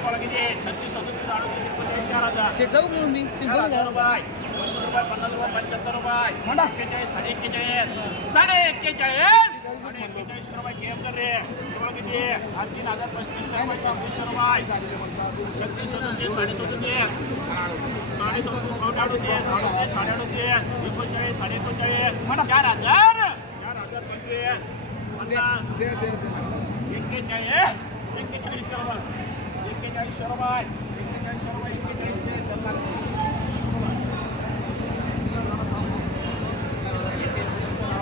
तुम्हाला किती छत्तीस सदतीस अडतीस एकोणचाळीस चार हजार शेट जाऊ का मी चार हजार रुपये पन्नास रुपये पन्नास रुपये पंच्याहत्तर रुपये. एक्केचाळीस साडे एक्केचाळीस साडे एक्केचाळीस साडे एक्केचाळीस रुपये केम कर रे. तुम्हाला किती आज तीन हजार पस्तीसशे रुपये चौतीसशे रुपये. छत्तीस सदतीस साडे सदतीस साडे सदतीस अडतीस अडतीस साडे अडतीस एकोणचाळीस साडे एकोणचाळीस चार हजार. चार हजार पंचवीस. पन्नास एक्केचाळीस एक्केचाळीस रुपये. एक्केचाळीस रुपये एक्केचाळीस रुपये एक्केचाळीसशे दर लाख.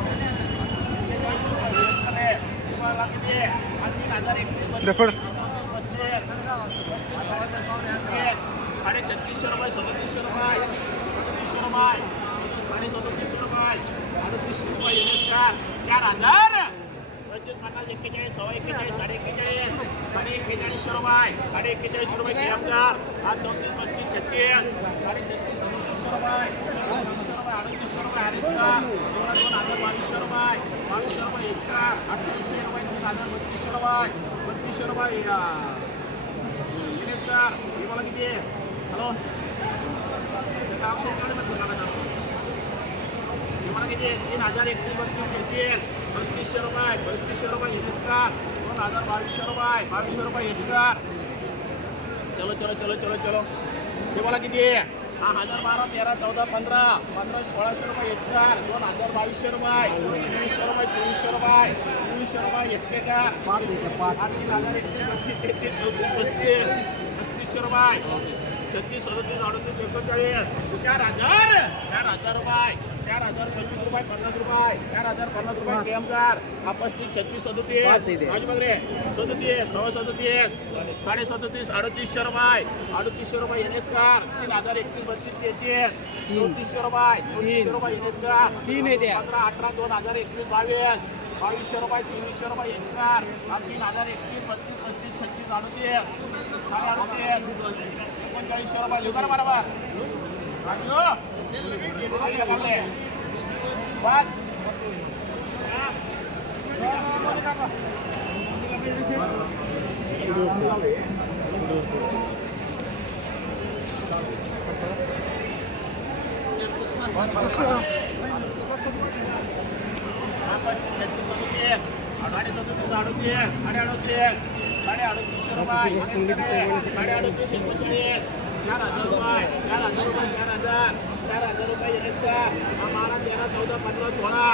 एक्केचाळीस रुपये वीस रुपये. तुम्हाला किती? आज तीन हजार एकतीस बत्तीस, दाखव. पस्तीस, पस्तीस, साडे छत्तीसशे रुपये सदतीसशे रुपये सदतीसशे रुपये साडे सदतीसशे रुपये अडतीसशे रुपये येणेस का चार हजार पंचवीस पन्नास एक्केचाळीस सव्वा एक्केचाळीस साडे एक्केचाळीस साडे एक्केचाळीसशे रुपये साडे एक्केचाळीसशे रुपये केमदार आज चौतीस पस्तीस छत्तीस साडे छत्तीस सदतीसशे रुपये सदतीसशे रुपये अडतीसशे रुपये हॅरिसका दोन दोन हजार बावीसशे रुपये बावीसशे रुपये एक्स्ट्रा अठ्ठावीसशे रुपये तीन हजार बत्तीसशे रुपये बत्तीसशे रुपये येणेसकर हे मला किती हॅलो तुम्हाला किती तीन हजार एकतीस बत्तीस येतील पस्तीसशे रुपये पस्तीसशे रुपये हेचकार दोन हजार बावीसशे रुपये बावीसशे रुपये हेचकार चलो चलो चलो चलो चलो. ते मला किती हा हजार बारा तेरा चौदा पंधरा. पंधरा सोळाशे रुपये हेचकार दोन हजार बावीसशे रुपये तेवीसशे रुपये चोवीसशे रुपये चोवीसशे रुपये एसके कार पाच पाच. तीन हजार एकतीस बत्तीस तेहतीस चौतीस पस्तीस पस्तीसशे रुपये. छत्तीस सदतीस अडतीस एकोणचाळीस. चार हजार चार हजार रुपये? हजार पंचवीस रुपये पन्नास रुपये चार हजार पन्नास रुपये तीन हजार हा पस्तीस छत्तीस पाच सदतीस आहे ते. सदतीस सव्वा सदतीस साडे सदतीस अडतीसशे रुपये अडतीसशे रुपये एन एस कार तीन हजार एकतीस बत्तीस तेहतीस चौतीसशे रुपये चौतीसशे रुपये एन एस कार तीन येते त्या. पंधरा अठरा दोन हजार एकवीस बावीस बावीसशे रुपये तेवीसशे रुपये एच कार तीन हजार एकतीस बत्तीस पस्तीस छत्तीस अडतीस साडे अडतीस एकोणचाळीसशे रुपये लिहू बरोबर चार हजार रुपये चार हजार चार हजार चार हजार रुपये येणेस का हा बारा तेरा चौदा पंधरा सोळा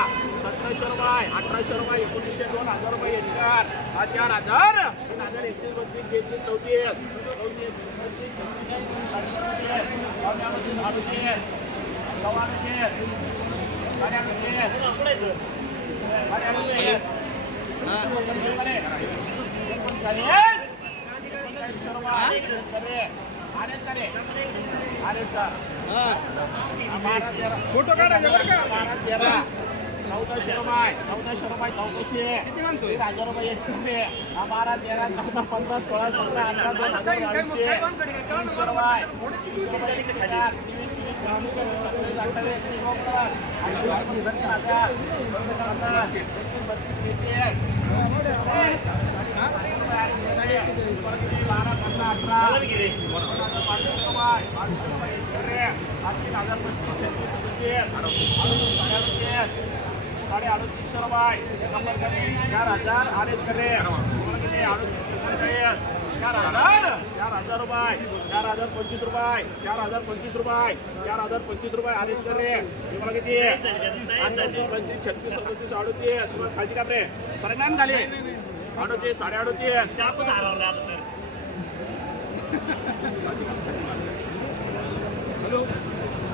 सतराशे रुपये अठराशे रुपये एकोणीसशे दोन हजार रुपये याचकार हा चार हजार. तीन हजार एकतीस बत्तीस तेहतीस चौतीस चौतीस पस्तीस छत्तीस साडेतीस अडतीस अडतीस चव्वाणीस साडे अडतीस फोटो काढायचे बरं का चौदाशे रुपये चौदाशे रुपये चौदाशे किती म्हणतोय? तीन हजार रुपये याची किती? हा बारा तेरा चौदा पंधरा सोळा सतरा अठरा दोन हजार बावीसशे तीनशे रुपये तीनशे रुपये एकशे हजार तेवीस हजार बत्तीस रुपये रुपये साडे अडतीसशे रुपये चार हजार आदेश करे अडतीसशे एकोणचाळीस चार हजार. चार हजार रुपये. चार हजार पंचवीस रुपये. चार हजार पंचवीस रुपये. चार हजार पंचवीस रुपये आलीस करे हे किती पंचवीस छत्तीस सदतीस अडतीस. सुरुवात खाली का रे परिणाम झाले. अडतीस साडे अडतीस.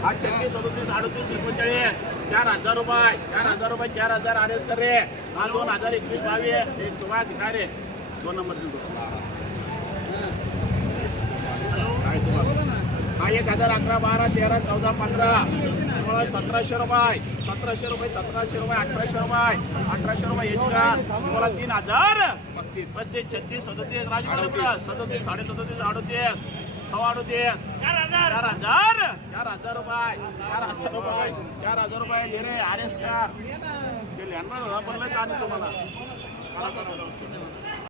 आठ छत्तीस सदतीस अडतीस एकोणचाळीस. चार हजार रुपये. चार हजार रुपये चार हजार आदेश कर रे. हा दोन हजार एकवीस बावीस. एक चोवीस काय रे दोन नंबर देतो काय तुम्हाला हा एक हजार अकरा बारा तेरा चौदा पंधरा सोळा सतराशे रुपये सतराशे रुपये सतराशे रुपये अठराशे रुपये अठराशे रुपये याची का तुम्हाला तीन हजार पस्तीस. पस्तीस छत्तीस सदतीस राजू सदतीस साडे सदतीस अडतीस सव्वा अडतीस चार हजार. चार हजार चार हजार रुपये चार हजार रुपये चार हजार रुपये हे रे आर एस कार ते लँडमार्क बनलं का नाही तुम्हाला?